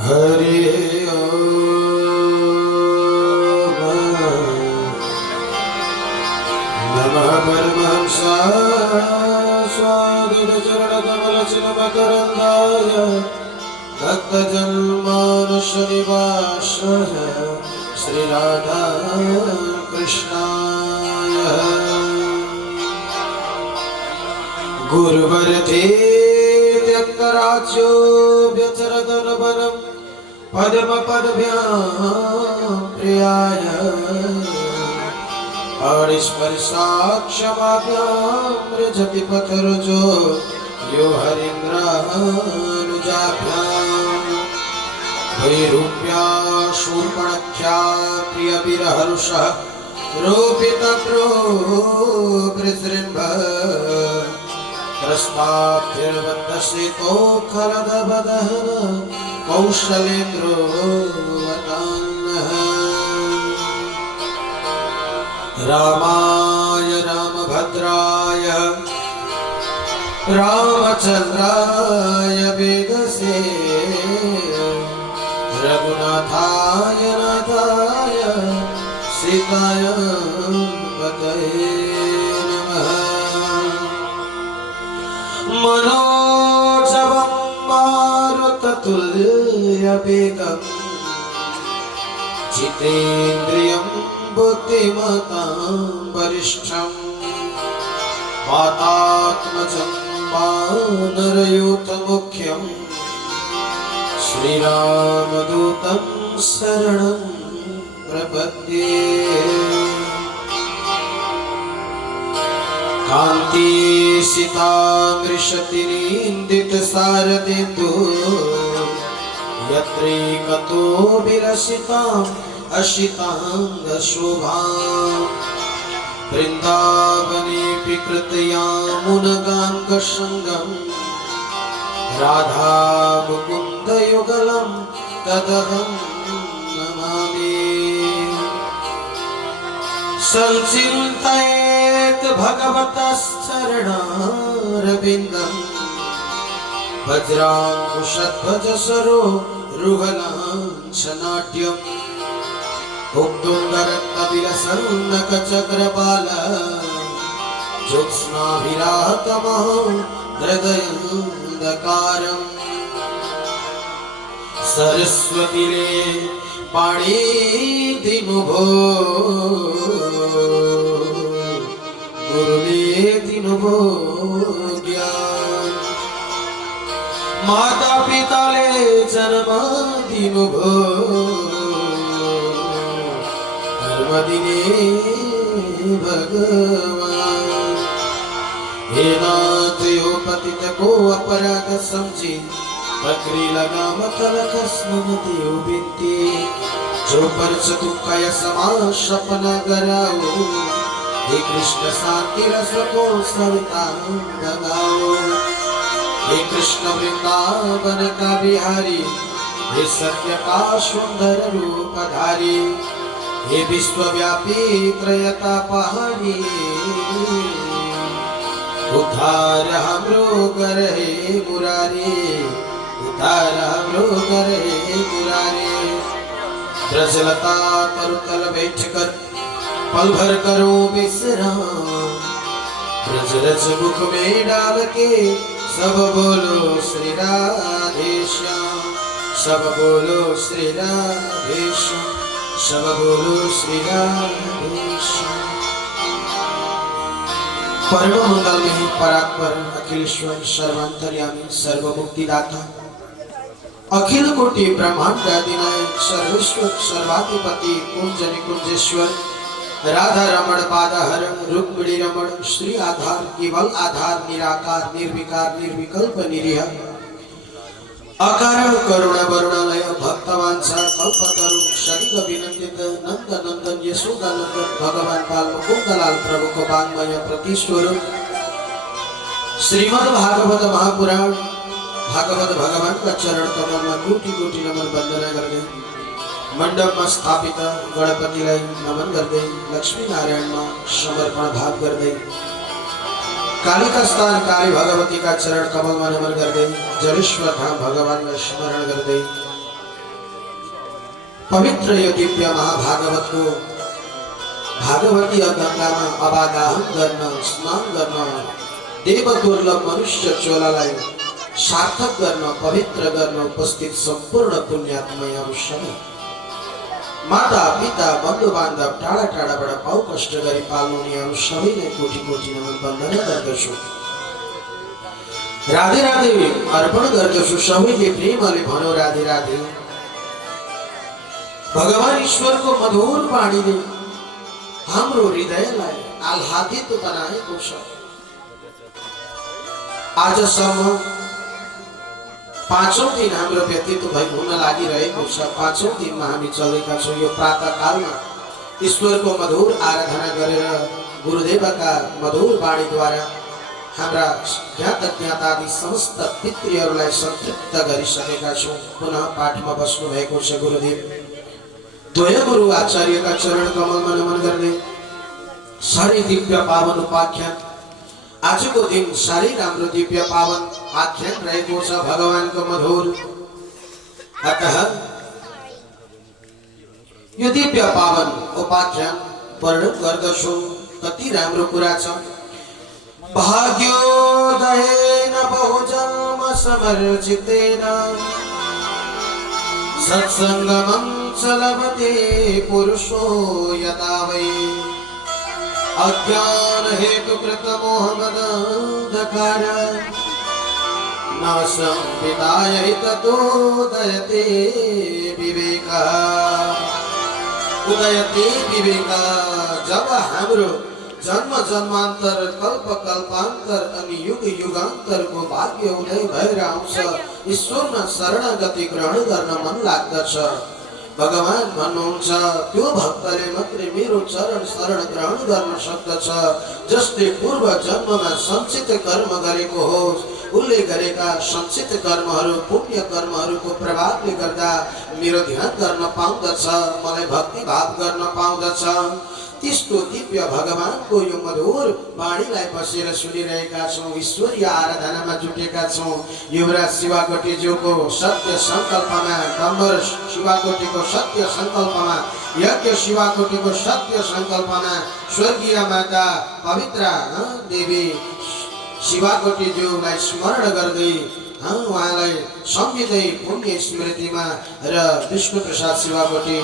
हरि ओम। नमः परमहंसाय स्वादुतचरणकमलचिन्मकरन्दाय भक्तजन्मानुषनिवासाय श्रीराधा कृष्णाय। गुरुवरते त्यक्तराज्यो व्यचरदनवनं पद्मपदभ्यां प्रियाय पाणिस्पर्शाक्षमाभ्यां पथरुजो यो हरीन्द्रानुजाभ्यां वैरूप्या शूर्पणख्या प्रियविरहर्षः रोपितद्रोपृजृम्भ प्रस्ताभ्यर्वन्दसेतो खलदवदहन कौशलेन्द्रो वदान्नः। रामाय रामभद्राय रामचन्द्राय वेदसे रघुनाथाय नाथाय सीताय पतये नमः। मनोजवं मारुततुल्यवेगं जितेन्द्रियं बुद्धिमतां वरिष्ठं वातात्मजं वानरयूथमुख्यं श्रीरामदूतं शरणं प्रपद्ये। कांति सितामृषतिनिन्दितसारदेन्दु यत्रैकतो विलसिताम् अशिताङ्गशोभाम् वृन्दावनेऽपि कृतयामुनगाङ्गसङ्गम् राधा मुकुन्दयुगलं तदहं नमामि। संचिन्तयेत् भगवतश्चरणारविन्दं वज्राङ्कुशध्वजसरो रुहलाञ्छनाट्यम् उत्तुङ्गरत्नविलसन्नखचक्रबाल ज्योत्स्नाभिरातमहो हृदयन्धकारम् सरस्वतीले पाणिदिनुभो गुरुले दिनुभो ज्ञान माता पिताले जन्म दिनुभो धर्मदिने भगवान। हे नाथ यो पतित को अपराध समझी बकरी लगाम तलक स्मृतियो बिनती जो पर चतुकाय समा सपना गराओ। हे कृष्ण शांति रस को सविता लगाओ। हे कृष्ण वृंदावन का बिहारी हे सत्य का सुंदर रूपधारी हे विश्वव्यापी त्रयता पहाड़ी उद्धार हमरो करे मुरारी उद्धार हमरो करे मुरारी। ब्रजलता तरुतल बैठकर पल भर करो विश्राम ब्रजरज मुख में डाल के सब बोलो श्री राधे श्याम सब बोलो श्री राधे श्याम सब बोलो श्री राधे श्याम। परम मंगल में परात्पर अखिलेश्वर सर्वांतर्यामी सर्वमुक्तिदाता अखिल कोटि ब्रह्मांड अधिनायक सर्वेश्वर सर्वाधिपति कुंज निकुंजेश्वर राधा रमण पादाहर रुक्मिणी रमण श्री आधार केवल आधार निराकार निर्विकार निर्विकल्प निरीह अकारण करुणा वरुणालय भक्तवांसा कल्पतरु शरीर विनंदित नंद नंदन यशोदानंदन भगवान बाल मुकुंदलाल प्रभु को वाङ्मय प्रतिस्वरूप श्रीमद् भागवत महापुराण भागवत भगवान का चरण कमल में कोटि कोटि नमन वंदना करते मंडप में स्थापित गणपति नमन करते लक्ष्मी नारायण में समर्पण भाव करते कालिका स्थान काली भगवती का चरण कमल में नमन कर दे। जलेश्वर धाम भगवान का स्मरण कर दे। पवित्र यो दिव्य महाभागवत को भागवतीय गंगा में अवागाहन गर्न स्नान गर्न देव दुर्लभ मनुष्य चोलालाई सार्थक गर्न पवित्र गर्न उपस्थित संपूर्ण पुण्यात्मयहरू सबै माता पिता बन्धु बान्धव टाढा टाढाबाट पाउ कष्ट गरी पाल्नुहुनेहरू सबैलाई कोटि कोटि नमन वन्दना गर्दछु। राधे राधे अर्पण गर्दछु सबैले प्रेमले भनौ राधे राधे। भगवान ईश्वरको मधुर वाणीले हाम्रो हृदयलाई आह्लादित बनाएको छ। आजसम्म पाँचौं दिन हाम्रो व्यतीत हुन लागिरहेको छ। पाँचौं दिनमा हामी चलेका छौँ। यो प्रातः कालमा ईश्वरको मधुर आराधना गरेर गुरुदेवका मधुर वाणीद्वारा हाम्रा ज्ञात ज्ञातादि समस्त पितृहरूलाई संतृप्त गरिसकेका छौँ। पुनः पाठमा बस्नु भएको छ। गुरुदेव द्वय गुरु आचार्यका चरण कमलमा नमन गर्दै साह्रै दिव्य पावन उपाख्यान आज को दिन साह्रै राम्रो दिव्य पावन आख्यान रहेको छ भगवानको मधुर। अतः यो दिव्य पावन उपाख्यान वर्णन गर्दछु। कति राम्रो कुरा छ। भाग्योदयेन बहुजन्म समर्जितेन सत्संगमं च लभते पुरुषो यदा वै अज्ञान हेतु कृत मोहमदंधकार न संविदाय ततोदयते विवेका। उदयते विवेका जब हाम्रो जन्म जन्मांतर कल्प कल्पांतर अनि युग युगांतर को भाग्य उदय भएर आउँछ। ईश्वरमा शरणागति ग्रहण गर्न मन लाग्दछ। भगवान भन्नुहुन्छ त्यो भक्तले मात्रै मेरो चरण शरण ग्रहण गर्न सक्दछ जसले पूर्व जन्ममा सञ्चित कर्म गरेको होस्। उनले गरेका सञ्चित कर्महरू पुण्य कर्महरूको प्रभावले गर्दा मेरो ध्यान गर्न पाउँदछ, मलाई भक्ति भाव गर्न पाउँदछ। त्यस्तो दिव्य भगवानको यो मधुर वाणीलाई बसेर सुनिरहेका छौँ। ईश्वरीय आराधनामा जुटेका छौँ। युवराज शिवाकोटीज्यूको सत्य सङ्कल्पमा, डम्बर शिवाकोटीको सत्य सङ्कल्पमा, यज्ञ शिवाकोटीको सत्य सङ्कल्पमा स्वर्गीय माता पवित्र देवी शिवाकोटीज्यूलाई स्मरण गर्दै उहाँलाई सम्झिँदै पुण्य स्मृतिमा र विष्णु प्रसाद शिवाकोटी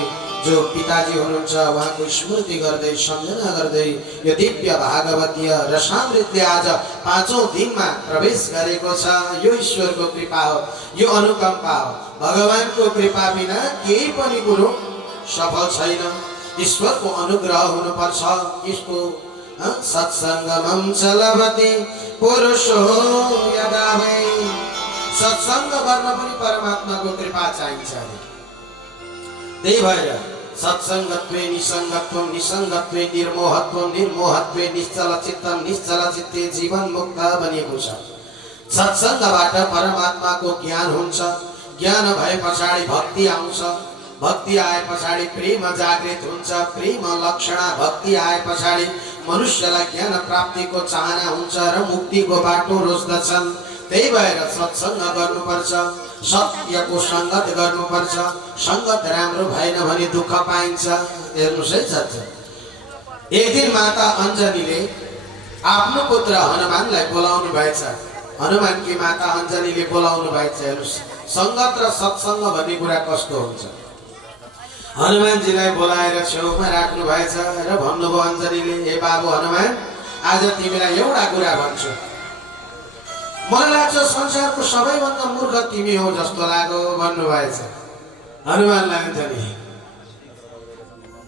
जो पिताजी हुनुहुन्छ उहाँको स्मृति गर्दै सम्झना गर्दै यो दिव्य भागवतीय रसामृतले आज पाँचौं दिनमा प्रवेश गरेको छ। यो ईश्वरको कृपा हो, यो अनुकम्पा हो। भगवानको कृपा बिना केही पनि कुरो सफल छैन। ईश्वरको अनुग्रह हुनुपर्छ। यसको सत्सङ्गमं च लभते पुरुषो यदा वै। सत्सङ्ग गर्न पनि परमात्माको कृपा चाहिन्छ। त्यही भएर सत्सङ्गत्वे निसङ्गत्वं, निसङ्गत्वे निर्मोहत्वं, निर्मोहत्वे निश्चल चित्तम, निश्चल चित्ते जीवन मुक्त बनिएको छ। सत्सङ्गबाट परमात्माको ज्ञान हुन्छ। ज्ञान भए पछाडि भक्ति आउँछ। भक्ति आए पछाडि प्रेम जागृत हुन्छ। प्रेम लक्षणा भक्ति आए पछाडि मनुष्यलाई ज्ञान प्राप्तिको चाहना हुन्छ र मुक्तिको बाटो रोज्दछन्। त्यही भएर सत्सङ्ग गर्नुपर्छ, सत्यको सङ्गत गर्नुपर्छ। सङ्गत राम्रो भएन भने दुःख पाइन्छ। हेर्नुहोस् है साथी, एक दिन माता अञ्जनीले आफ्नो पुत्र हनुमानलाई बोलाउनु भएछ। हनुमानकी माता अञ्जनीले बोलाउनु भएछ। हेर्नुहोस् सङ्गत र सत्सङ्ग भन्ने कुरा कस्तो हुन्छ। हनुमानजीलाई बोलाएर छेउमा राख्नु भएछ र भन्नुभयो अञ्जनीले, हे बाबु हनुमान, आज तिमीलाई एउटा कुरा भन्छु। मलाई लाग्छ संसारको सबैभन्दा मूर्ख तिमी हो जस्तो लाग्यो भन्नुभएछ हनुमानलाई अञ्जनी।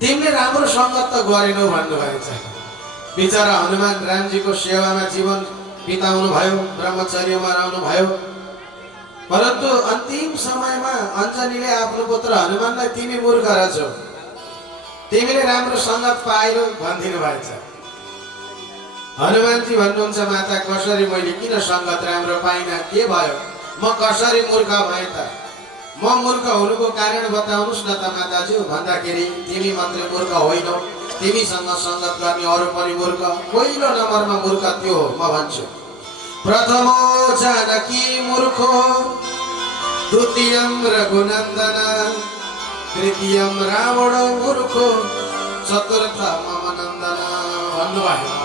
तिमीले राम्रो सङ्गत त गरेनौ भन्नुभएछ। बिचरा हनुमान रामजीको सेवामा जीवन बिताउनु भयो, ब्रह्मचर्यमा रहनु भयो। परन्तु अन्तिम समयमा अञ्जनीले आफ्नो पुत्र हनुमानलाई तिमी मूर्ख रहेछौ, तिमीले राम्रो सङ्गत पाएनौ भनिदिनु भएछ। हनुमानजी भन्नुहुन्छ, माता कसरी मैले किन सङ्गत राम्रो पाइनँ, के भयो, म कसरी मूर्ख भएँ त? म मूर्ख हुनुको कारण बताउनुहोस् न त माताज्यू भन्दाखेरि तिमी मात्रै मूर्ख होइनौ, तिमीसँग सङ्गत गर्ने अरू पनि मूर्ख। पहिलो नम्बरमा मूर्ख त्यो हो। म भन्छु, प्रथमो जानकी मूर्खो, द्वितीयं रघुनन्दन, तृतीयम रावण मूर्खो चतुर्थ मम नन्दन भन्नुभयो।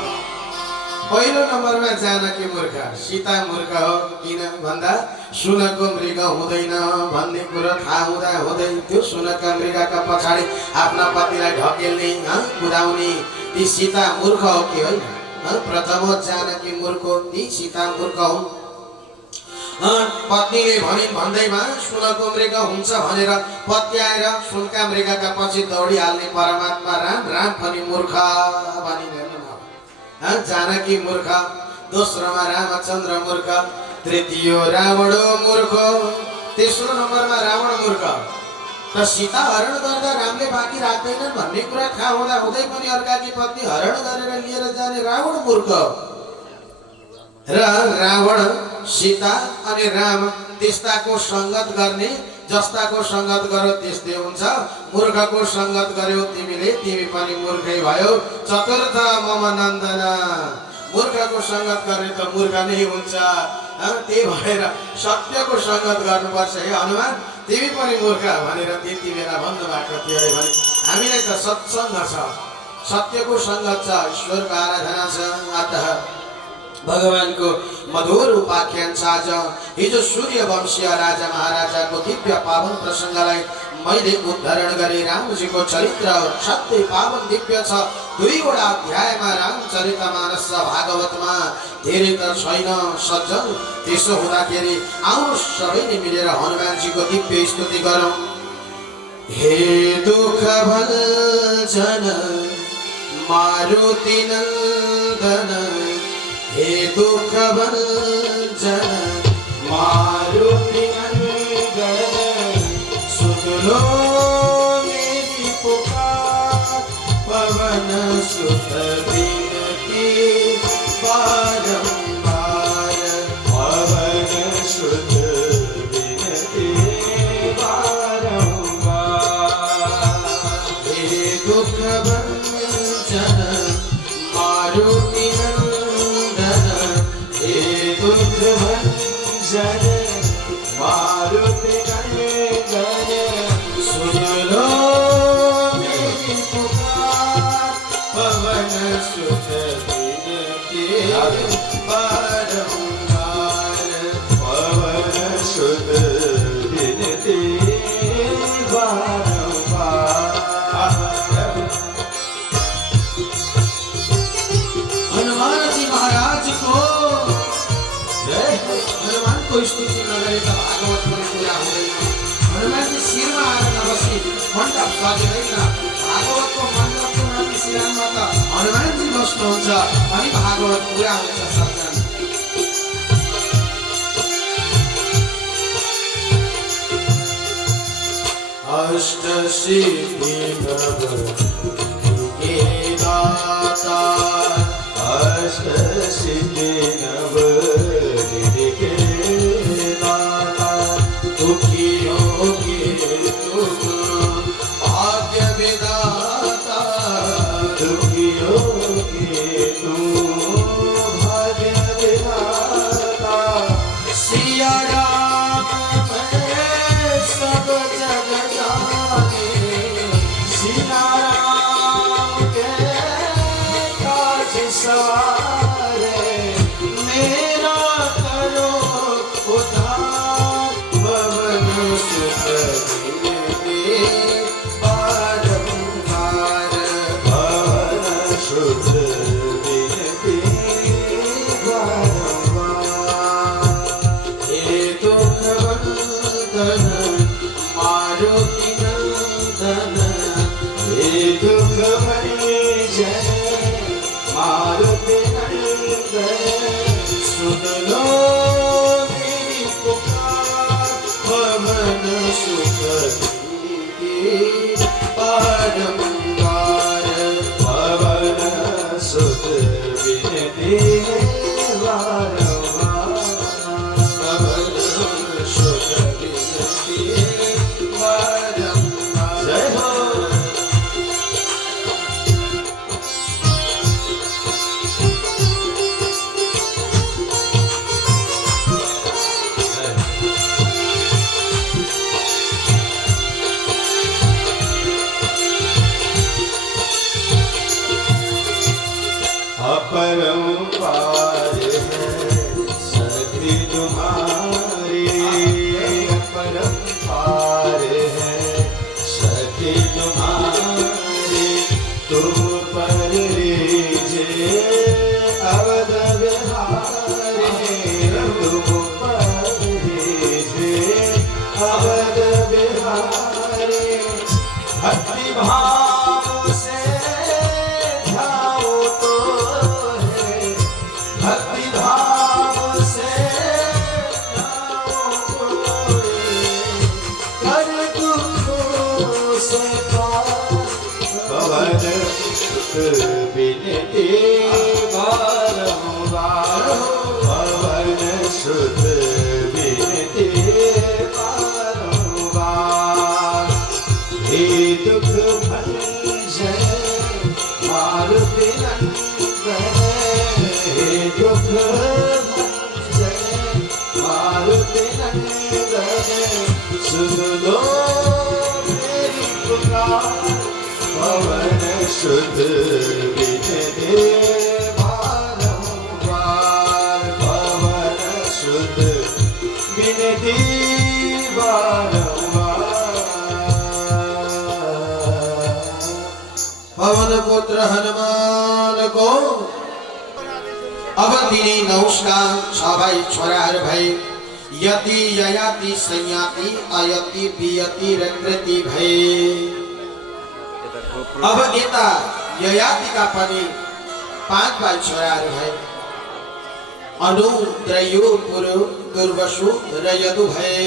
पहिलो नम्बरमा जानकी मूर्ख, सीता मूर्ख हो। किन भन्दा सुनको मृग हुँदैन भन्ने कुरो थाहा हुँदा हुँदै त्यो सुनका मृगका पछाडि आफ्ना पतिलाई ढकेल्ने कुदाउने ती सीता मूर्ख हो कि होइन? प्रथम जानकी मूर्ख, ती सीता मूर्ख हुन्। पत्नीले भनिन् भन्दैमा सुनको मृग हुन्छ भनेर पत्याएर सुनका मृगका पछि दौडिहाल्ने परमात्मा राम राम भनी मूर्ख भनिन्। जानकी मूर्ख, दोस्रोमा रामचन्द्र मूर्ख, तृतीय रावण मूर्ख, तेस्रो नम्बरमा रावण मूर्ख। र सीता हरण गर्दा रामले बाँकी राख्दैनन् भन्ने कुरा थाहा हुँदा हुँदै पनि अर्काकी पत्नी हरण गरेर लिएर जाने रावण मूर्ख। र रावण, सीता अनि राम त्यस्ताको संगत गर्ने, जस्ताको संगत गर्यो त्यस्तै हुन्छ। मूर्खको संगत गर्यो तिमीले, तिमी पनि मूर्खै भयो। चतुर्थ मम नन्दन, मूर्खको संगत गर्ने त मूर्ख नै हुन्छ। त्यही भएर सत्यको संगत गर्नुपर्छ है हनुमान, तिमी पनि मूर्ख भनेर त्यति बेला भन्नुभएको थियो अरे। भने हामीलाई त सत्सङ्ग छ, सत्यको संगत छ, ईश्वरको आराधना छ। अतः भगवानको मधुर उपाख्यान छ। आज हिजो सूर्य वंशीय राजा महाराजाको दिव्य पावन प्रसङ्गलाई मैले उद्धरण गरे। रामजीको चरित्र सत्य पावन दिव्य छ। 2वटा अध्यायमा रामचरितमानस भागवतमा, धेरै त छैन सज्जन। त्यसो हुँदाखेरि आउनु सबैले मिलेर हनुमानजीको दिव्य स्तुति गरौँ। हे दुःख भञ्जन मारुति नन्दन, हे दुःख भञ्जन मारुति नन्दन, सुन लो मेरी पुकार, पवन सुत विनती बारंबार, पवन सुत विनती बारंबार। हे दुःख भञ्जन मारुति नन्दन, हे दुःख भञ्जन मारुति नन्दन, सुन लो मेरी पुकार, पवन सुत विनती बारंबार, पवन सुत विनती बारंबार। हनुमान जी महाराज को हनुमान को स्तुति नगरे त भागवत पनि पूरा हुँदैन। हनुमान जी शिरमा आएर नबसी मण्डप सजिँदैन। भागवतको मण्डपको माथि शिरमा त हनुमान जी बस्नुहुन्छ अनि भागवत पूरा हुन्छ। सज्जन अष्ट सिद्धि नव के दाता, अष्ट सिद्धि नव के दाता, दुखियों के तुम भाग्य विधाता, दुखियों के तुम भाग्य विधाता। सिया राम मैं सब जग जाने, सिया राम के काज सवारे, मेरा करो उद्धार, पवन सुत विनती बारंबार, पवन सुत विनती बारंबार। हे दुःख भञ्जन मारुति नन्दन, हे दुःख भञ्जन मारुति नन्दन, सुन लो मेरी पुकार, पवन सुत विनती बारंबार, पवन सुत विनती बारंबार, पवन सुत विनती बारंबार। जय हो। बिहारी भक्ति भाव से ध्याओ तो है भक्ति भाव से ध्याओ तो है कर दुखों से पवन बिनती बारंबार पवन शुद्ध बिनती बारंबार हे दुख भंजन मारुति नंदन हे दुख भंजन मारुति नंदन सुन लो मेरी पुकार पवन शुद्ध बिनती बारंबार पवन शुद्ध बिनती बारंबार पवन पुत्र हनुमान को अब तिनी नौष्का छ भाइ छोराहरू भए यति ययाति संयाति अयति बियति र कृति भए अब यता ययातिका पनि 5 भाइ छोराहरू भए अनु त्रयो पुरु दुर्वसु र यदु भए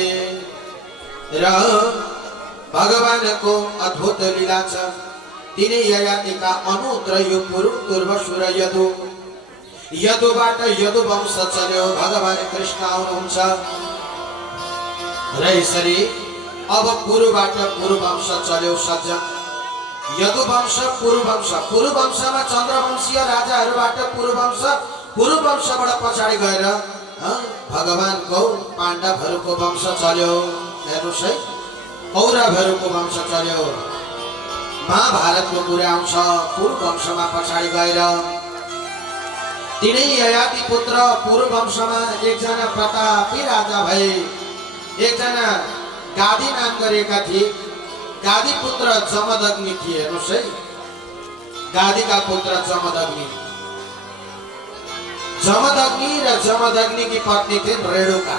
र भगवानको अद्भुत लीला छ तिनी ययातिका अनु त्रयो पुरु दुर्वसु र यदु यदुबाट यदु वंश चल्यो भगवान कृष्ण आउनुहुन्छ र यसरी अब पुरुबाट पुरु वंश चल्यो सज्जन यदु वंश पुरु वंशमा चन्द्रवंशीय राजाहरूबाट पुरु वंशबाट पछाडि गएर भगवानको पाण्डवहरूको वंश चल्यो हेर्नुस् है कौरवहरूको वंश चल्यो महाभारतको कुरा आउँछ पुरु वंशमा पछाडि गएर तिनै ययाति पुत्र पुरु वंशमा एकजना प्रतापी राजा भए एकजना गादी नाम गरेका थिए गादी पुत्र जमदग्नि थिए हेर्नुस् है गादीका पुत्र जमदग्नि र जमदग्निकी पत्नी थिइन् रेणुका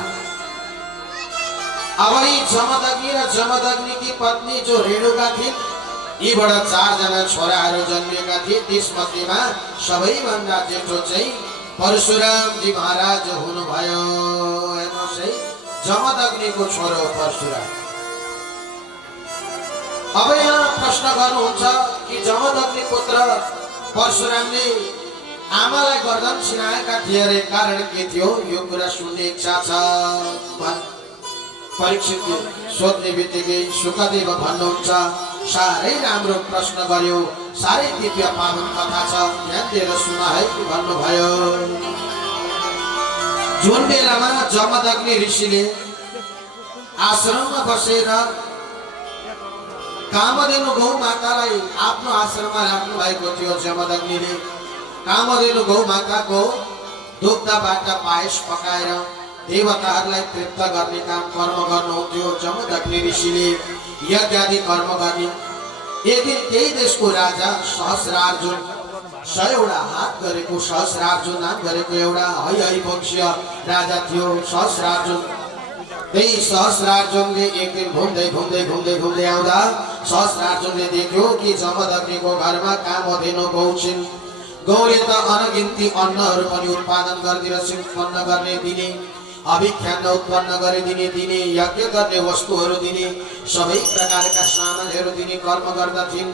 अब यी जमदग्नि र जमदग्निकी पत्नी जो रेणुका थिइन् यीबाट 4 जना छोराहरू जन्मिएका थिए त्यसमध्येमा सबैभन्दा जेठो चाहिँ परशुरामजी महाराज हुनुभयो हेर्नुस् है जमदग्निको छोरो परशुराम अब यहाँ प्रश्न गर्नुहुन्छ कि जमदग्नि पुत्र परशुरामले आमालाई गर्दन सिनाएका थिए रे कारण के थियो यो कुरा सुन्ने इच्छा छ परीक्षितले सोध्ने बित्तिकै सुखदेव भन्नुहुन्छ साह्रै राम्रो प्रश्न गर्यो साह्रै दिव्य पावन कथा छ ध्यान दिएर सुन है भन्नुभयो जुन बेलामा जमदग्नि ऋषिले आश्रममा बसेर कामधेनु गौ मातालाई आफ्नो आश्रममा राख्नु भएको थियो जमदग्निले कामधेनु गौ माताको दुग्धबाट पायस पकाएर देवताहरूलाई तृप्त गर्ने काम कर्म गर्नुहुन्थ्यो जमदग्नि ऋषिले यज्ञ आदि कर्म गर्ने एक दिन त्यही देशको राजा सहस्रार्जुन 100 हात गरेको सहस्रार्जुन नाम गरेको एउटा हरिवंशीय राजा थियो सहस्रार्जुन त्यही सहस्रार्जुनले एक दिन घुम्दै आउँदा सहस्रार्जुनले देख्यो कि जमदग्निको घरमा कामधेनु गौ छिन् गौले त अनगिन्ती अन्नहरू पनि उत्पादन गरिदिन्छन् उत्पन्न गर्ने दिने अभिख्यान्न उत्पन्न गरिदिने दिने यज्ञ गर्ने वस्तुहरू दिने सबै प्रकारका सामानहरू दिने कर्म गर्दथिन्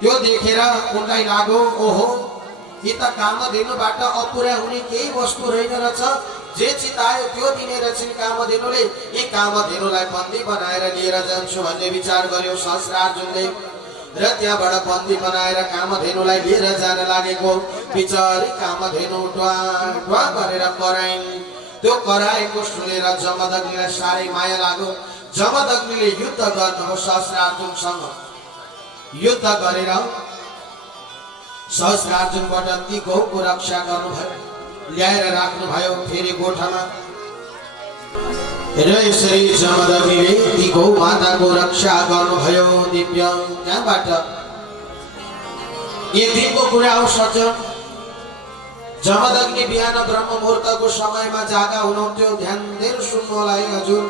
त्यो देखेर उनलाई लाग्यो ओहो यी त कामधेनुबाट अपुरा हुने केही वस्तु रहेन रहेछ जे चितायो त्यो दिने रहेछन् कामधेनुले यी कामधेनुलाई बन्दी बनाएर लिएर जान्छु भन्ने विचार गर्यो सहस्रार्जुनले र त्यहाँबाट बन्दी बनाएर कामधेनुलाई लिएर जान लागेको बिचारी कामधेनु ड्वा गरेर कराइन् त्यो कराएको सुनेर जमदग्निलाई साह्रै माया लाग्यो जमदग्निले युद्ध गर्नुभयो सहस्रार्जुनसँग युद्ध गरेर सहस्रार्जुनबाट ती गौको रक्षा गर्नुभयो ल्याएर राख्नुभयो फेरि गोठामा र यसरी जमदग्निले ती गौ माताको रक्षा गर्नुभयो दिव्य त्यहाँबाट एक दिनको कुरा हो सज्जन जमदग्नि बिहान ब्रह्म मुहूर्तको समयमा जागा हुनुहुन्थ्यो ध्यान दिएर सुन्नु होला है हजुर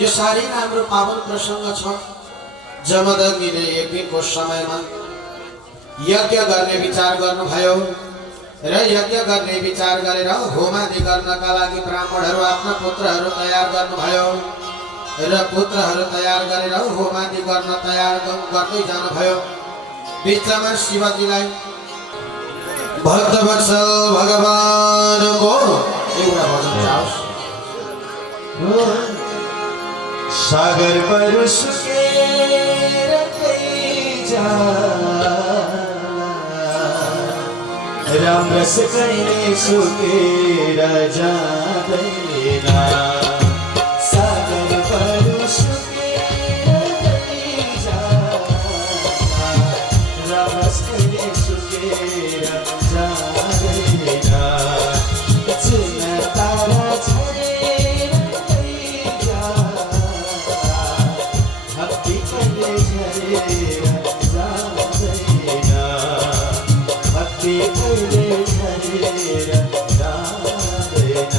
यो साह्रै राम्रो पावन प्रसङ्ग छ। जमदग्निले एक दिनको समयमा यज्ञ गर्ने विचार गर्नुभयो र यज्ञ गर्ने विचार गरेर होमादि गर्नका लागि ब्राह्मणहरू आफ्ना पुत्रहरू तयार गर्नुभयो र पुत्रहरू तयार गरेर होमादि गर्न तयार गर्दै जानुभयो। बिचमा शिवजीलाई भक्तवत्सल भगवानको एउटा भजन जाओस्। सागर पर सुकेर जा राम रस कहिले सुकेर जाँदैन। सागर पर सुकेर जा राम रस कहिले सुकेर जाँदैन। जुन तारा झरेर जा भक्ति कहिले झरेर जाँदैन। भक्ति कहिले झरेर जाँदैन।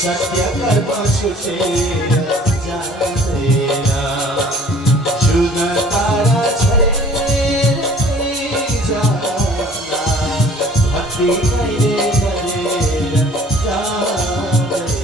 सत्य कर्म छुटेर जाँदैन। जुन तारा छरेर जाँदा भक्ति कहिले गरेर जाँदैन।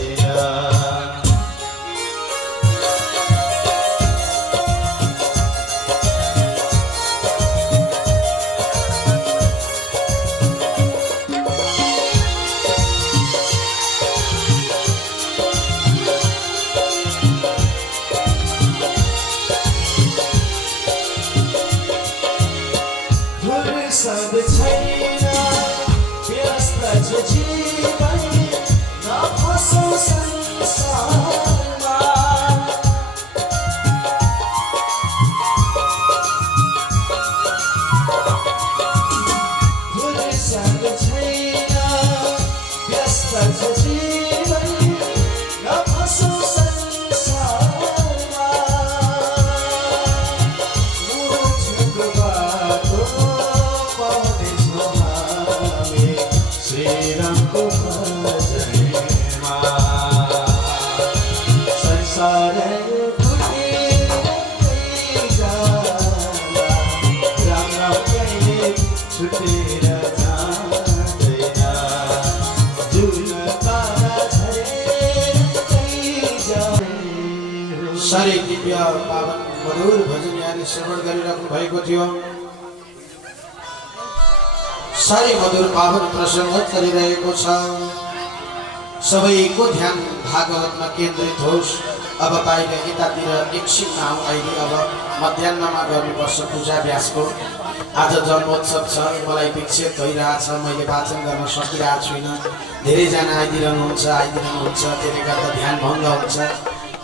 साह्रै दिव्य पावन मधुर भजन यहाँले श्रवण गरिराख्नु भएको थियो। साह्रै मधुर पावन प्रसङ्ग चलिरहेको छ। सबैको ध्यान भागवतमा केन्द्रित होस्। अब पाइने यतातिर एकछिनमा आउँ। अहिले अब मध्याह्नमा गर्नुपर्छ पूजा व्यासको। आज जन्मोत्सव छ, मलाई विक्षेप भइरहेछ, मैले वाचन गर्न सकिरहेको छुइनँ। धेरैजना आइदिनुहुन्छ, त्यसले गर्दा ध्यान भङ्ग हुन्छ,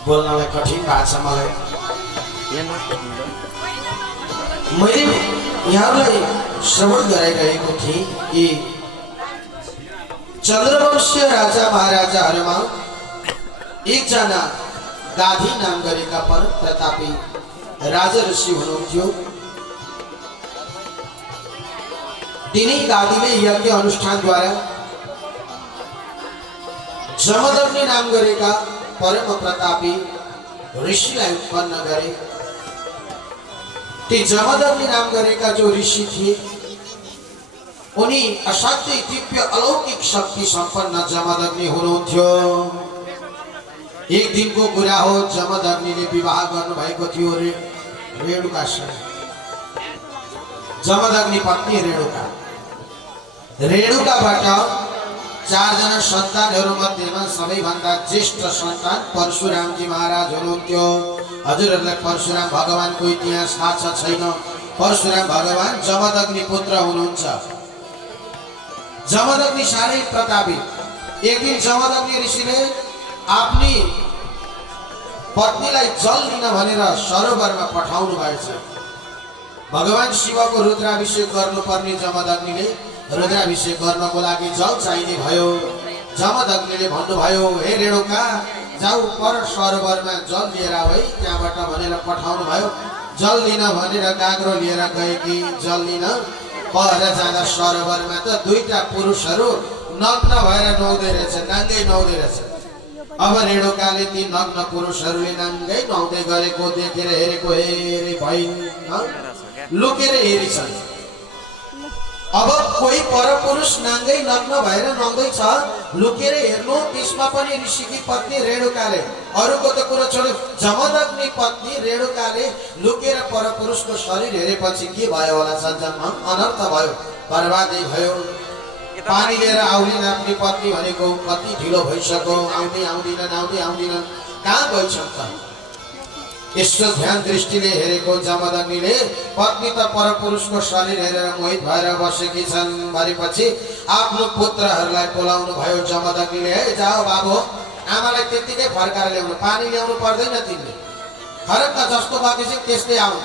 बोल्नलाई कठिन भएको छ मलाई। मैले यहाँलाई श्रवण गराइरहेको थिएँ कि चन्द्रवंशीय राजा महाराजाहरूमा एकजना गाधी नाम गरेका परम प्रतापी राजा ऋषि हुनुहुन्थ्यो। तिनै गाधीले यज्ञ अनुष्ठानद्वारा जमदग्नि नाम गरेका परम प्रतापी ऋषिलाई उत्पन्न गरे। ती जमदग्नि नाम गरेका जो ऋषि थिए उनी असाध्यै दिव्य अलौकिक शक्ति सम्पन्न जमदग्नि हुनुहुन्थ्यो। एक दिनको कुरा हो, जमदग्निले विवाह गर्नुभएको थियो रेणुकासँग। जमदग्नि पत्नी रेणुकाबाट 4 जना सन्तानहरू मध्येमा सबैभन्दा ज्येष्ठ सन्तान परशुरामजी महाराज हुनुहुन्थ्यो। हजुरहरूलाई परशुराम भगवानको इतिहास थाहा छ छैन? परशुराम भगवान जमदग्नि पुत्र हुनुहुन्छ। जमदग्नि साह्रै प्रतापी। एक दिन जमदग्नि ऋषिले आफ्नी पत्नीलाई जल लिन भनेर सरोवरमा पठाउनु भएछ। भगवान शिवको रुद्राभिषेक गर्नुपर्ने जमदग्निले रुद्राभिषेक गर्नको लागि जल चाहिने भयो। जमदग्निले भन्नुभयो, हे रेणुका, जाऊ पर सरोवरमा जल लिएर आऊ है, त्यहाँबाट भनेर पठाउनु भयो। जल लिन भनेर काग्रो लिएर गए कि जल लिन पर जाँदा सरोवरमा त 2टा पुरुषहरू नग्न भएर नुहाउँदै रहेछ, नाङ्गै नुहाउँदै रहेछ। अब रेणुकाले ती नग्न पुरुषहरूले नाङ्गै नुहाउँदै गरेको देखेर हेरेको हेरे भइन्, लुकेर हेरिछन्। अब कोही परपुरुष नाङ्गै नग्न भएर नुहाउँदैछ, लुकेर हेर्नु। त्यसमा पनि ऋषिकी पत्नी रेणुकाले, अरूको त कुरा छोड्यो, जमदग्नि पत्नी रेणुकाले लुकेर परपुरुषको शरीर हेरेपछि के भयो होला? सञ्जनमा अनर्थ भयो, बर्बादै भयो। पानी लिएर आउलिन आफ्नी पत्नी भनेको कति ढिलो भइसक्यो, आउँदिनन्, कहाँ गइछन् त? यस्तो ध्यान दृष्टिले हेरेको जमदग्निले पत्नी त परपुरुषको शरीर हेरेर मोहित भएर बसेकी छन् भनेपछि आफ्नो पुत्रहरूलाई बोलाउनु भयो। जमदग्निले, हे जाऊ बाबु, आमालाई त्यतिकै फर्काएर ल्याउनु, पानी ल्याउनु पर्दैन तिमीले, फरक जस्तो बाँकी चाहिँ त्यस्तै आउनु।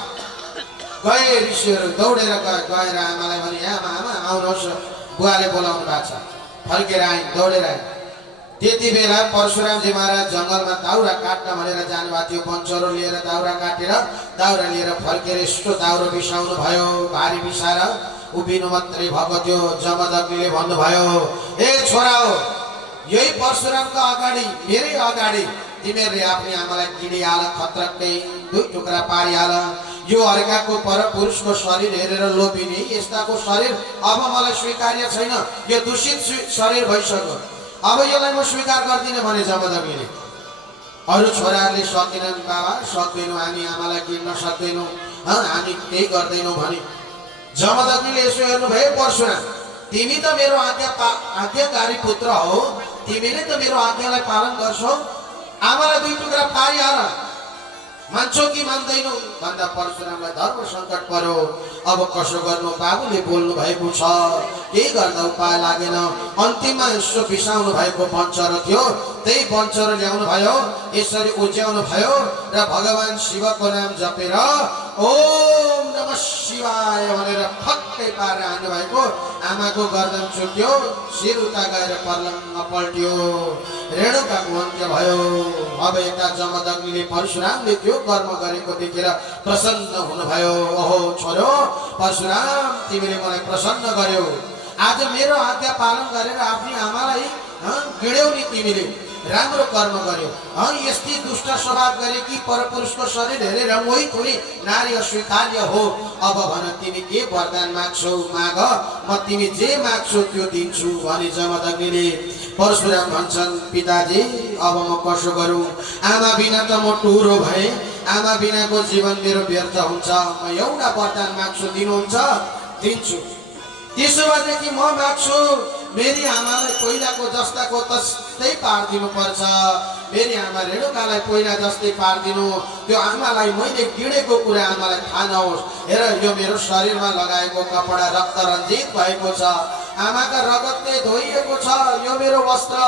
गए ऋषिहरू दौडेर गएर आमालाई भने, आमा आउनुहोस्, बुवाले बोलाउनु भएको छ। फर्केर आइन्, दौडेर आइन्। त्यति बेला परशुरामजी महाराज जङ्गलमा दाउरा काट्न भनेर जानुभएको थियो। पञ्चरो लिएर दाउरा काटेर दाउरा लिएर फर्केर यस्तो दाउरो बिसाउनु भयो, भारी बिसाएर उभिनु मात्रै भएको थियो। जमदग्निले भन्नुभयो, ए छोरा हो, यही परशुरामको अगाडि, मेरै अगाडि तिमीहरूले आफ्नी आमालाई किनिहाल, खत्रक्कै 2 टुक्रा पारिहाल। यो अर्काको परपुरुषको शरीर हेरेर लोभिने यस्ताको शरीर अब मलाई स्वीकार्य छैन, यो दूषित शरीर भइसक्यो, अब यसलाई म स्वीकार गर्दिनँ भने जमदग्निले। अरू छोराहरूले सकेनन्, बाबा सक्दैनौँ, हामी आमालाई किन्न सक्दैनौँ, हामी केही गर्दैनौँ भने जमदग्निले यसो हेर्नुभयो, परशुराम, तिमी त मेरो आज्ञाकारी पुत्र हो, तिमीले त मेरो आज्ञालाई पालन गर्छौ, आमालाई 2 टुक्रा पारिहाल, मान्छौ कि मान्दैनौ भन्दा परशुरामलाई धर्म सङ्कट पर्यो। अब कसो गर्नु? बाबुले बोल्नु भएको छ, केही गर्दा उपाय लागेन। अन्तिममा यसो बिसाउनु भएको पञ्चरो थियो, त्यही पञ्चरो ल्याउनु भयो, यसरी उज्याउनु भयो र भगवान शिवको नाम जपेर ओम नमः शिवाय भनेर फक्कै पारेर हान्नु भएको। आमाको गर्दन चुक्यो, शिर उता गएर पर्लङ्ग पल्ट्यो, रेणुकाको अन्त्य भयो। अब यता जमदग्निले परशुरामले त्यो कर्म गरेको देखेर प्रसन्न हुनुभयो। ओहो छोरो परशुराम, तिमीले मलाई प्रसन्न गर्यौ, आज मेरो आज्ञा पालन गरेर आफ्नी आमालाई गिड्यौ नि, तिमीले राम्रो कर्म गर्यौ। यस्तै दुष्ट स्वभाव गरे कि परपुरुषको शरीर हेरेर मोहित हुने नारी अस्वीकार्य हो। अब भन तिमी के वरदान माग्छौ, माग, म तिमी जे माग्छौ त्यो दिन्छु भने जमदग्निले परशुराम भन्छन् पिताजी अब म कसो गरौँ आमा बिना त म टुरो भए आमा बिनाको जीवन मेरो व्यर्थ हुन्छ म एउटा वरदान माग्छु दिनुहुन्छ दिन्छु त्यसो भएदेखि म माग्छु मेरी आमालाई पहिलाको जस्ताको तस्तै पारिदिनु पर्छ मेरी आमा रेणुकालाई पहिला जस्तै पारिदिनु त्यो आमालाई मैले गिडेको कुरा आमालाई थाहा नहोस् हेर यो मेरो शरीरमा लगाएको कपडा रक्त रञ्जित भएको छ आमाका रगतले धोइएको छ यो मेरो वस्त्र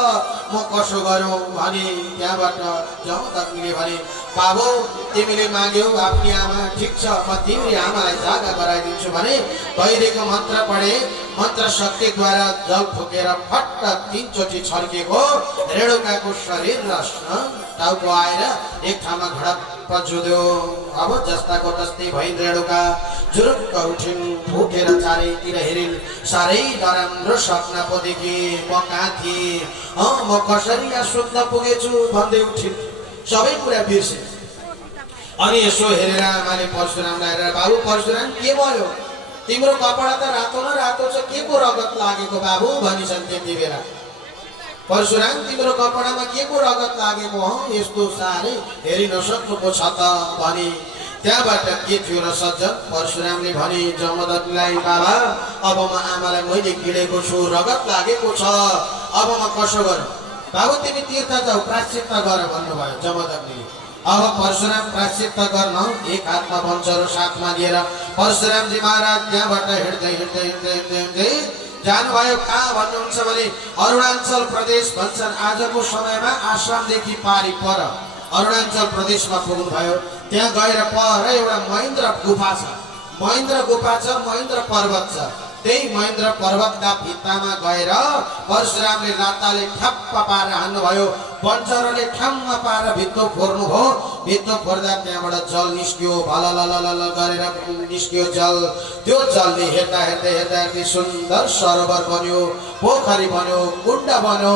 म कसो गरौँ भने त्यहाँबाट जमदग्नीले भने बाबु तिमीले माग्यौ आफ्नी आमा ठिक छ म तिम्रो आमालाई जागा गराइदिन्छु भने धैर्यको मन्त्र पढे मन्त्र शक्तिद्वारा जल फुकेर फट्ट 3 चोटि छर्केको रेणुकाको शरीर र टाउको आएर एक ठाउँमा घडप्प जुद्यो अब जस्ताको तस्तै भइन् रेणुका जुरुक्क उठिन् उठेर चारैतिर हेरिन् साह्रै नराम्रो सपना पो देखे म कहाँ थिएँ म कसरी यहाँ सुत्न पुगेछु भन्दै उठिन् सबै कुरा बिर्से अनि यसो हेरेर आमाले परशुरामलाई हेरेर बाबु परशुराम के भयो तिम्रो कपडा त रातो न रातो छ के को रगत लागेको बाबु भनिसन् त्यति बेला परशुराम तिम्रो कपडामा के को रगत लागेको हो यस्तो साह्रै हेरि नसक्नुको छ त भने त्यहाँबाट के थियो र सज्जन परशुरामले भने जमदग्नीलाई बाबा अब म आमालाई मैले गिडेको छु रगत लागेको छ अब म कसो गरौँ बाबु तिमी तीर्थ जाऊ प्रायश्चित्त गर भन्नुभयो जमदग्नीले अब परशुराम प्रायश्चित्त गर्न एक हातमा वंशहरू साथमा लिएर परशुरामजी महाराज त्यहाँबाट हिँड्दै जानुभयो कहाँ भन्नुहुन्छ भने अरुणाञ्चल प्रदेश भन्छन् आजको समयमा आश्रमदेखि पारी पर अरुणाञ्चल प्रदेशमा पुग्नुभयो त्यहाँ गएर पर एउटा महेन्द्र गुफा छ महेन्द्र पर्वत छ त्यही महेन्द्र पर्वतका भित्तामा गएर परशुरामले लाताले ठप्प पारेर हान्नुभयो वंशहरूले ठ्याम्म पारेर भित्तो फोर्नुभयो भित्तो फोर्दा त्यहाँबाट जल निस्क्यो भलललल गरेर निस्क्यो जल त्यो जलले हेर्दा सुन्दर सरोवर बन्यो पोखरी बन्यो कुण्ड बन्यो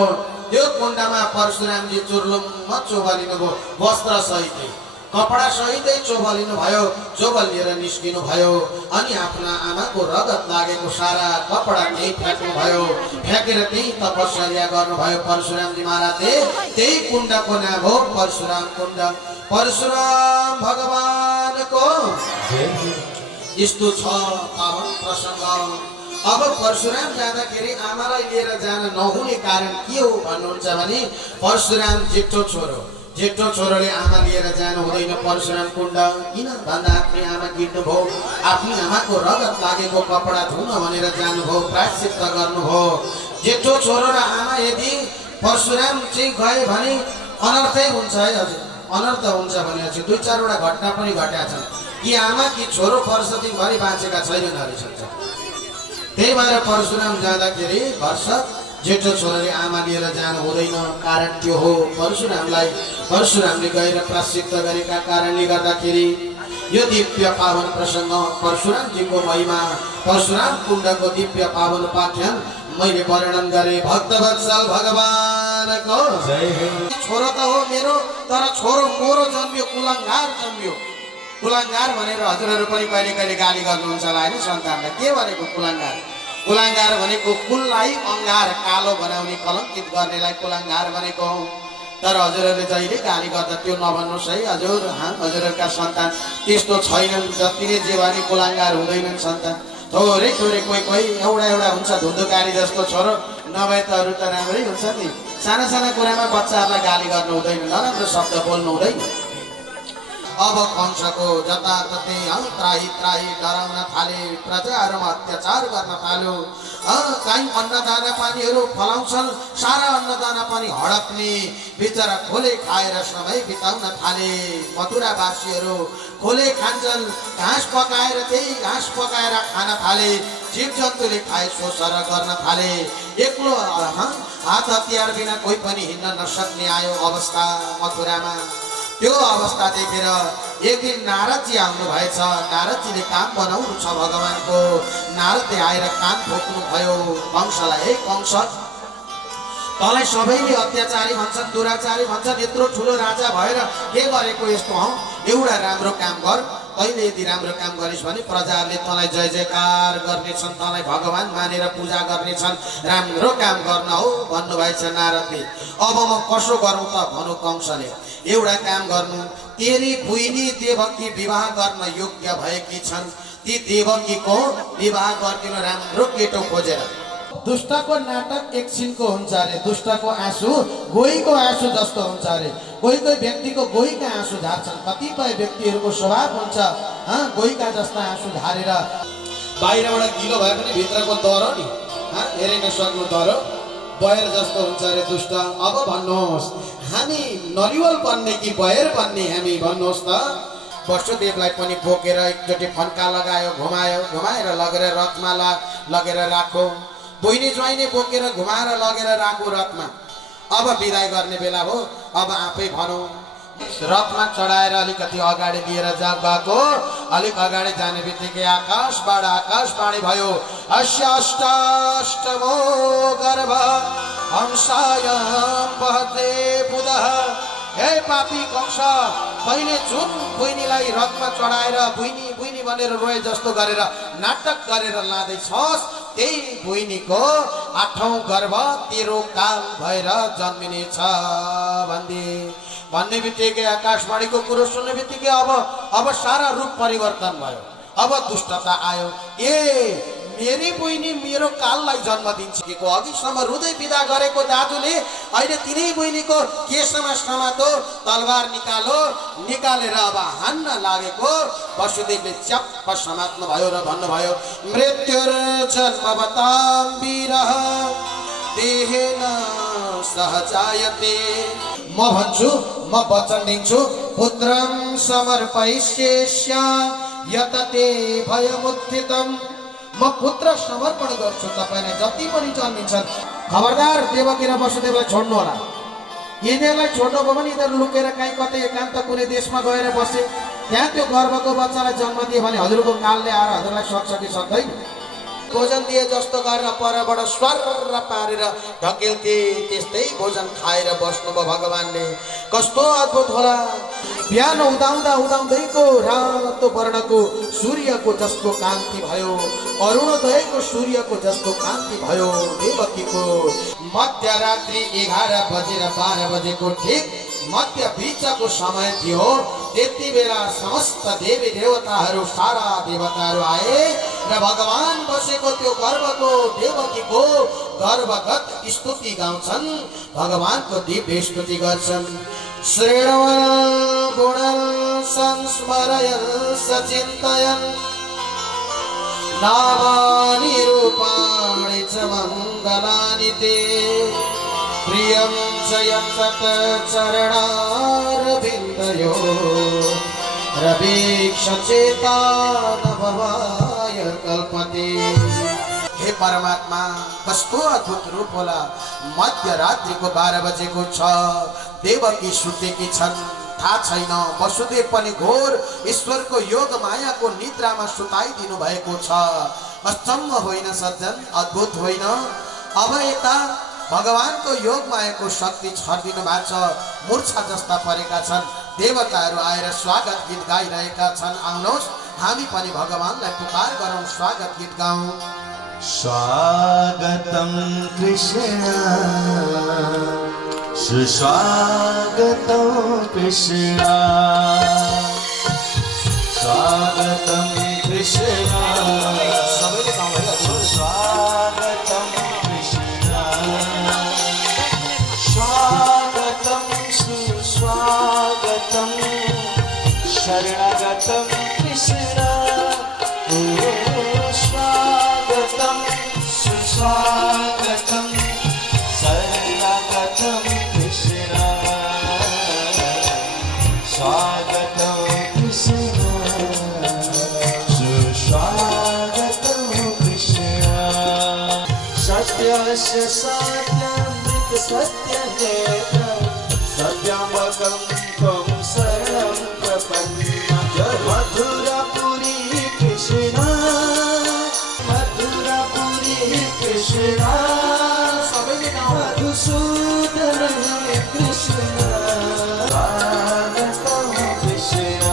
त्यो कुण्डमा परशुरामजी चुर्लुम्म चोबलिनुभयो वस्त्र सहितै कपडा सहितै चोबलिनु भयो चोबलिएर निस्किनु भयो अनि आफ्ना आमाको रगत लागेको सारा कपडा त्यही फ्याँक्नु भयो फ्याँकेर त्यही तपस्या गर्नुभयो परशुरामजी महाराजले त्यही कुण्डको नाम हो परशुराम कुण्ड परशुराम भगवानको यस्तो छ पावन प्रसङ्ग अब परशुराम जाँदाखेरि आमालाई लिएर जान नहुने कारण के हो भन्नुहुन्छ भने परशुराम जेठो छोरोले आमा लिएर जानु हुँदैन परशुराम कुण्ड किन भन्दा आफ्नी आमा गिर्नुभयो आफ्नी आमाको रगत लागेको कपडा धुन भनेर जानुभयो प्रायश्चित्त गर्नुभयो जेठो छोरो र आमा यदि परशुराम चाहिँ गए भने अनर्थै हुन्छ है हजुर अनर्थ हुन्छ भनेपछि 2-4 वटा घटना पनि घटेका छन् कि आमा कि छोरो वर्ष दिनभरि बाँचेका छैनन् हरिसक्छ त्यही भएर परशुराम जाँदाखेरि वर्ष जेठो छोराले आमा लिएर जानु हुँदैन कारण त्यो हो परशुरामले गएर प्रायश्चित्त गरेका कारणले गर्दाखेरि यो दिव्य पावन प्रसङ्ग परशुरामजीको महिमा परशुराम कुण्डको दिव्य पावन पाठ्यान मैले वर्णन गरे भक्तवत्सल भगवानको छोरो त हो मेरो तर छोरो मोरो जन्मियो कुलाङ्गार भनेर हजुरहरू पनि कहिले गाली गर्नुहुन्छ होला हैन सन्तानलाई के भनेको कुलाङ्गार भनेको कुललाई अंगार कालो बनाउने कलंकित गर्नेलाई कुलाङ्गार भनेको हो तर हजुरहरूले जहिले गाली गर्दा त्यो नभन्नुस् है हजुरहरूका सन्तान त्यस्तो छैनन् जतिले जे भने कुलाङ्गार हुँदैनन् सन्तान थोरै कोही एउटा हुन्छ धुन्धुकारी जस्तो छोरो नभए त अरू त राम्रै हुन्छ नि साना कुरामा बच्चाहरूलाई गाली गर्नु हुँदैन नराम्रो शब्द बोल्नु हुँदैन अब कंसको जताततै त्राही डराउन थाले प्रजाहरूमा अत्याचार गर्न थाल्यो कहीँ अन्नदाना पानीहरू फलाउँछन् सारा अन्नदाना पानी हडप्ने बिचरा खोले खाएर समय बिताउन थाले मथुरावासीहरू खोले खान्छन् घाँस पकाएर खान थाले जीवजन्तुले खाए शोषण गर्न थाले एक्लो हात हतियार बिना कोही पनि हिँड्न नसक्ने आयो अवस्था मथुरामा त्यो अवस्था देखेर एक दिन नारदजी आउनु भएछ नारदजीले काम बनाउनु छ भगवानको नारदले आएर कान ठोक्नु भयो कंसलाई कंस तँलाई सबैले अत्याचारी भन्छन् दुराचारी भन्छन् यत्रो ठुलो राजा भएर के गरेको यस्तो हौ एउटा राम्रो काम गर तैँले यदि राम्रो काम गरिस् भने प्रजाहरूले तँलाई जय जयकार गर्नेछन्, तँलाई भगवान मानेर पूजा गर्नेछन्। राम्रो काम गर्न हो भन्नुभएछ नारदले। अब म कसो गरौँ त भनौँ कंसले। एउटा काम गर्नु, तेरी बुइनी देवकी विवाह गर्न योग्य भएकी छन्, ती देवकीको विवाह गरिदिनु राम्रो केटो खोजेर। दुष्टको नाटक एकछिनको हुन्छ अरे, दुष्टको आँसु गोहीको आँसु जस्तो हुन्छ अरे। कोही कोही व्यक्तिको गोहीका आँसु झार्छन्, कतिपय व्यक्तिहरूको स्वभाव हुन्छ गोहीका जस्ता आँसु झारेर बाहिरबाट गिलो भए पनि भित्रको दह्रो नि हेरै नसक्नु दह्रो बयर जस्तो हुन्छ अरे दुष्ट। अब भन्नुहोस् हामी नरिवल बन्ने कि बयर बन्ने हामी भन्नुहोस् त। वसुदेवलाई पनि बोकेर एकचोटि फन्का लगायो, घुमाएर लगेर रथमा लगेर राखो। बहिनी ज्वाइँले बोकेर घुमाएर लगेर राखो रथमा। अब बिदाई गर्ने बेला हो, अब आफै भनौँ। रथमा चढाएर अलिकति अगाडि लिएर गएको, अलिक अगाडि जाने बित्तिकै आकाशबाट आकाशवाणी भयो, अस्य अष्टाष्टमो गर्भ हंसायं वहते बुधः। हे पापी कंस, तैँले जुन बुइनीलाई रथमा चढाएर बुइनी बुइनी भनेर रोए जस्तो गरेर नाटक गरेर लाँदैछस्, त्यही बुइनीको 8औं गर्भ तेरो काल भएर जन्मिनेछ भन्ने बित्तिकै आकाशवाणीको कुरो सुन्ने बित्तिकै अब सारा रूप परिवर्तन भयो। अब दुष्टता आयो। ए मेरी बुइनी मेरो काललाई जन्म दिन्छ कि अघिसम्म रुँदै बिदा गरेको दाजुले अहिले तिनै बुइनीको केसमा समातो तलवार निकालेर अब हान्न लागेको वसुदेवले च्याप्प समात्नु भयो र भन्नुभयो, मृत्युर्जन्मवतां वीरः देहेन सहजायते। म भन्छु, म वचन दिन्छु, पुत्रं समर्पयिष्ये यतते भयमुत्थितम्। म पुत्र समर्पण गर्छु तपाईलाई जति पनि जन्मिन्छन्। खबरदार देवकी र वसुदेवलाई छोड्नु होला। यिनीहरूलाई छोड्नुभयो भने यिनीहरू लुकेर कहीँ कतै एकान्त कुनै देशमा गएर बसे, त्यहाँ त्यो गर्भको बच्चालाई जन्म दिए भने हजुरको कालले आएर हजुरलाई सक्छ कि सक्दैन? भोजन दिए जस्तो गरेर परबाट स्वर पारेर ढकेल्थे, त्यस्तै भोजन खाएर बस्नुभयो भगवानले। कस्तो अद्भुत होला। बिहान उदाउँदैको रातो वर्णको सूर्यको जस्तो कान्ति भयो, अरुणोदयको सूर्यको जस्तो कान्ति भयो देवकीको। मध्यरात्रि 11 बजेर 12 बजेको ठिक मध्य बीचको समय थियो। त्यति बेला समस्त देवी देवताहरू, सारा देवताहरू आए र भगवान बसेको त्यो गर्भको देवकीको गर्भगत स्तुति गाउँछन्, भगवानको दिव्य स्तुति गर्छन्। श्रेणवन् गुणन् संस्मरयन् सचिन्तयन् नामानि रूपाणि च मङ्गलानि ते प्रियं च यत् चरणारविन्दयो रवीक्षचेता न भवाय कल्पते। हे परमात्मा, कस्तो अद्भुत रूप होला। मध्यरात्रिको 12 बजेको छ, देवकी सुतेकी छन्, थाहा छैन। वसुदेव पनि घोर ईश्वरको योग मायाको निद्रामा सुताइदिनु भएको छ। अचम्म होइन सज्जन, अद्भुत होइन? अब यता भगवानको योग मायाको शक्ति छर्दिनु भएको छ, मूर्छा जस्ता परेका छन्। देवताहरू आएर स्वागत गीत गाइरहेका छन्। आउनुहोस् हामी पनि भगवानलाई पुकार गरौँ, स्वागत गीत गाउँ। स्वागतं कृष्ण सुस्वागतं कृष्ण, स्वागतं कृष्ण सुस्वागतं कृष्ण, स्वागतं सुस्वागतं शरणागतं कृष्ण, स्वागतं सुस्वागतं शरणागतं कृष्ण, स्वागतं कृष्ण सुस्वागतं कृष्ण। सत्यस्य सत्यमृत सत्यनेत्रं सत्यमकं त्वं शरणं प्रपन्नम्। मधुरापुरी कृष्ण, मधुरापुरी कृष्ण, मधुसूदन कृष्ण, स्वागतं कृष्ण,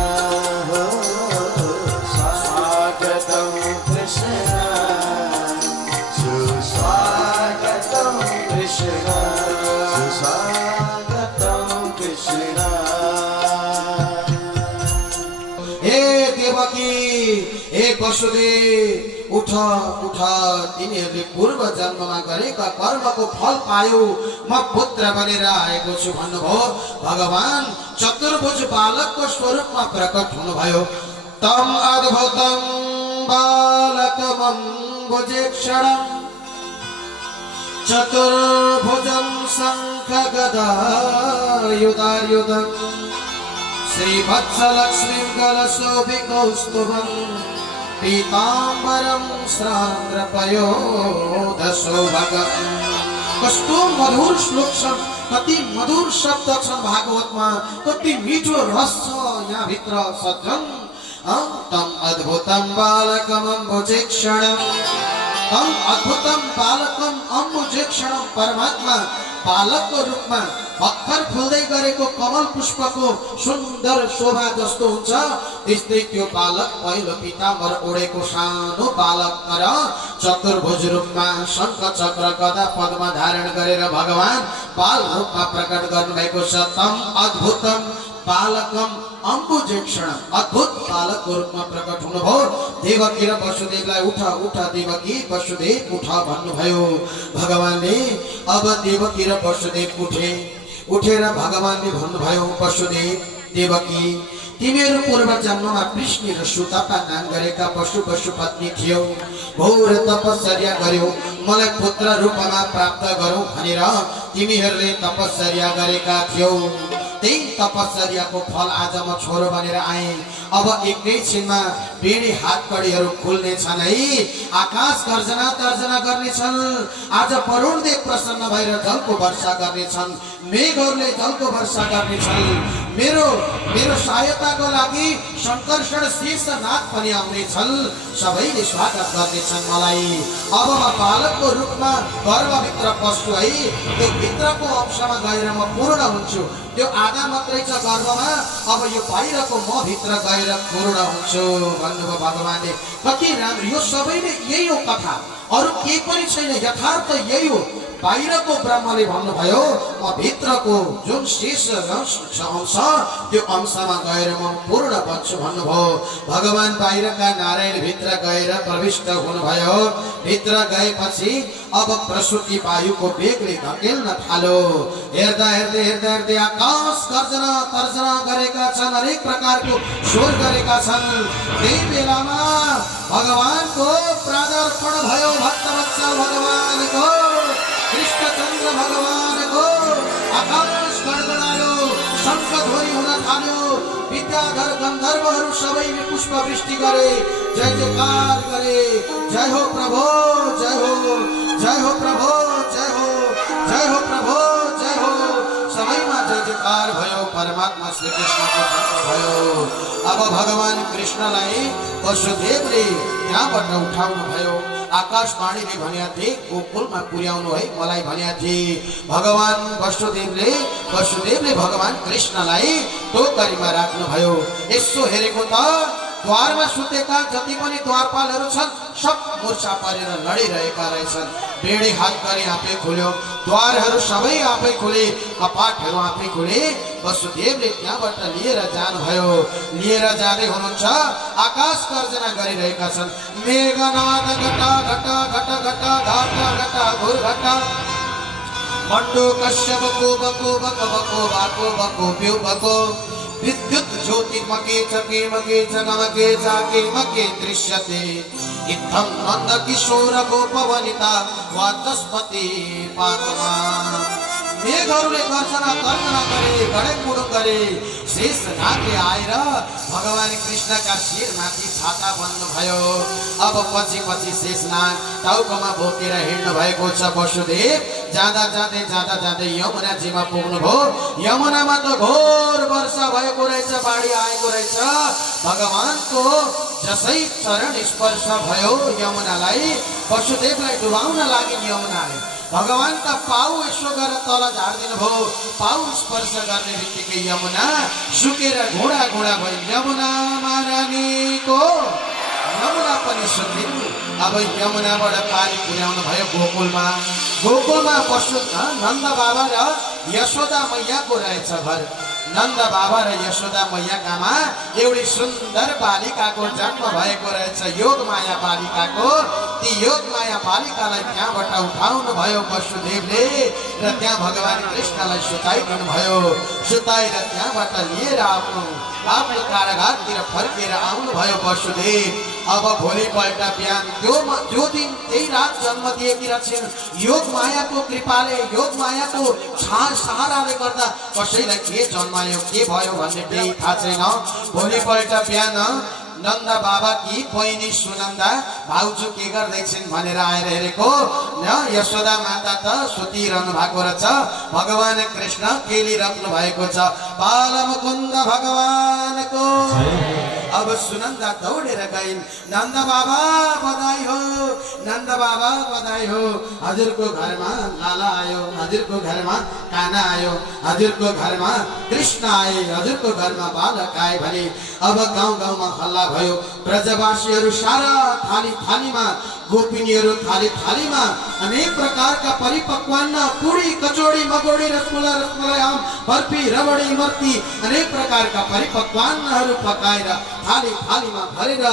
कृष्ण हे देवकी, हे वसुदेव, उठ उठ, तिमीहरूले पूर्व जन्ममा गरेका कर्मको फल पायो, म पुत्र बनेर आएको छु भन्नुभयो। भगवान चतुर्भुज बालकको स्वरूपमा प्रकट हुनुभयो। तम अद्भुतम बालकमं भुजेक्षणं चतुर्भुजं शंख गदायुधायुधं श्रीवत्सलक्ष्मीं कलशोभिकौस्तुभं पीताम्बरं श्राद्रपयोधशोभगम्। कस्तो मधुर श्लोक छन्, कति मधुर शब्द छन् भागवतमा, कति मिठो रस छ यहाँ भित्र सज्जन। तम अद्भुतम बालकम अम्बुजेक्षणं, तम अद्भुतम बालकम अम्बुजेक्षणं, परमात्मा बालकको रूपमा भर्खर फुल्दै गरेको कमल पुष्पको सुन्दर शोभा जस्तो हुन्छ त्यस्तै त्यो बालक पहिलो पीताम्बर ओढेको सानो बालक तर चतुर्भुज रूपमा शंख चक्र गदा पद्म धारण गरेर भगवान बाल रूपमा प्रकट गर्नुभएको छ। तम अद्भुतम बालकम अम्बुजेक्षणं, अद्भुत बालकको रूपमा प्रकट हुनुभयो। देवकी र वसुदेवलाई उठ उठ देवकी वसुदेव उठ भन्नुभयो भगवानले। अब देवकी र वसुदेव उठेर भगवानले भन्नुभयो, वसुदेव देवकी, तिमीहरू पूर्व जन्ममा कृष्ण र सुतपा नाम गरेका पशु पत्नी थियौ, घोर तपस्या गर्यो, मलाई पुत्र रूपमा प्राप्त गरौँ भनेर तिमीहरूले तपस्या गरेका थियौ। त्यही तपस्याको फल आज म छोरो बनेर आएँ। अब एकैछिनमा बेडी हात कड़ीहरू खुल्नेछन् है, आकाश गर्जना तर्जना गर्नेछन्, आज वरुणदेव प्रसन्न भएर जलको वर्षा गर्नेछन्, मेघहरूले जलको वर्षा गर्नेछन्। मेरो सहायताको लागि शङ्कर्षण शीर्षनाथ पनि आउनेछन्, सबैले स्वागत गर्नेछन् मलाई। अब म बालकको रूपमा गर्भभित्र पस्छु है, त्यो भित्रको अंशमा गएर म पूर्ण हुन्छु। त्यो आधा मात्रै छ गर्भमा, अब यो बाहिरको म भित्र गएर पूर्ण हुन्छु भन्नुभयो भगवानले। कति राम्रो, यो सबैले यही हो कथा, अरू केही पनि छैन, यथार्थ यही हो। बाहिरको ब्रह्मले भन्नुभयो म भित्रको जुन शेष अंश त्यो अंशमा गएर म पूर्ण बन्छु भन्नुभयो भगवान। बाहिरका नारायण भित्र गएर प्रविष्ट हुनुभयो। भित्र गएपछि अब प्रसुति वायुको वेगले धकेल्न थाल्यो। हेर्दा हेर्दै आकाश गर्जना तर्जना गरेका छन्, हरेक प्रकारको स्वर गरेका छन्। त्यही बेलामा भगवानको प्रादार्पण भयो, भक्तवत्सल भगवानको, कृष्णचन्द्र भगवानको। आकाश गडगडायो, शङ्खध्वनि हुन थाल्यो, विद्याधर गन्धर्वहरू सबैले पुष्प वृष्टि गरे, जय जयकार गरे। जय हो प्रभु, जय हो, जय हो प्रभु, जय हो, जय हो प्रभु, जय हो। सबैमा जय जयकार भयो, परमात्मा श्री कृष्णको जन्म भयो। अब भगवान कृष्णलाई वसुदेवले त्यहाँबाट उठाउनु भयो। आकाशवाणीले भनेका थिए गोकुलमा पुर्याउनु है मलाई भनेका थिए। भगवान वसुदेवले भगवान कृष्णलाई टोकरीमा राख्नु भयो। यसो हेरेको त द्वारमा सुतेका जति पनि द्वारपालहरू छन् सब मूर्छा परेर लडिरहेका रहेछन्। बेडी हात गरी आफै खुल्यो, द्वारहरू सबै आफै खुले, कपाटहरू आफै खुले। वसुदेवले त्यहाँबाट लिएर जानुभयो। लिएर जाँदै हुनुहुन्छ, आकाश गर्जना गरिरहेका छन्। मेघनाद घटा घटा घटा घटा घटा घटा घोर घटा मण्डो कश्यप को बको बक बको बाको बको प्यो बको विद्युत ज्योति मके चके मके चगमके चाके मके दृश्यते इत्थं नंद किशोर गोपवनिता वाचस्पति पात्मा। मेघहरूले गर्जना तर्जना गरे, गडेमुडो गरे। शेषनागले आएर भगवान कृष्णका शिरमाथि छाता बन्नुभयो। अब पछि शेषनाग टाउकोमा बोकेर हिँड्नु भएको छ। वसुदेव जाँदै यमुनाजीमा पुग्नुभयो। यमुनामा त घोर वर्षा भएको रहेछ, बाढी आएको रहेछ। भगवानको जसै चरण स्पर्श भयो यमुनालाई, वसुदेवलाई डुबाउन लागि यमुनाले भगवान का पाउ यसो गरेर तल झार्दिनु भयो। पाउ स्पर्श गर्ने बित्तिकै यमुना सुकेर घोडा भयो। यमुना महारानीको यमुना पनि सुकिन्। अब यमुनाबाट पानी पुर्याउनु भयो गोकुलमा। गोकुलमा नन्द बाबा र यशोदा मैयाको रहेछ घर। नन्द बाबा र यशोदा मैयाकामा एउटी सुन्दर बालिकाको जन्म भएको रहेछ। योग माया बालिकाको ती योग माया बालिकालाई त्यहाँबाट उठाउनु भयो वसुदेवले र त्यहाँ भगवान कृष्णलाई सुताइदिनु भयो। सुताएर त्यहाँबाट लिएर आफ्नो कारागारतिर फर्केर आउनु भयो वसुदेव। अब भोलिपल्ट बिहान त्यो दिन त्यही रात जन्म दिएकी रहेछन्। योग मायाको कृपाले योग मायाको सहाराले गर्दा कसैलाई के जन्मायो के भयो भन्ने केही थाहा छैन। भोलिपल्ट बिहान नन्द बाबा कि बहिनी सुनन्दा भाउजू के गर्दैछन् भनेर आएर हेरेको यशोदा माता त सुतिरहनु भएको रहेछ। भगवान कृष्ण खेलिरहनु भएको छ। बालमुकुन्द भगवानको। अब सुनन्दा दौडेर गइन्। नन्द बाबा बधाई हो, नन्द बाबा बधाई हो। हजुरको घरमा लाला आयो, हजुरको घरमा काना आयो, हजुरको घरमा कृष्ण आए, हजुरको घरमा बालक आए भने अब गाउँ गाउँमा हल्ला भयो। ब्रजवासीहरू सारा थाली थालीमा, गोपिनीहरू थाली थालीमा अनेक प्रकारका परिपक्वान्न पुरी कचौडी मगौडी रसमलाई रसमलाई आम बर्फी रबडी इमर्ती अनेक प्रकारका परिपक्वान्नहरू पकाएर थाली थालीमा भरेर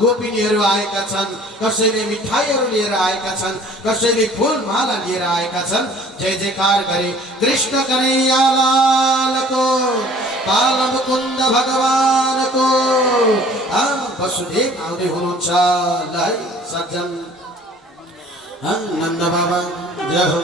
गोपिनीहरू आएका छन्। कसैले मिठाईहरू लिएर आएका छन्, कसैले फूलमाला लिएर आएका छन्। जय जयकार गरे कृष्ण कन्हैया लालको, बालमुकुन्द भगवानको। वसुदेव आउँदै हुनुहुन्छ। ल है सज्जन नन्द बाबा जय हो।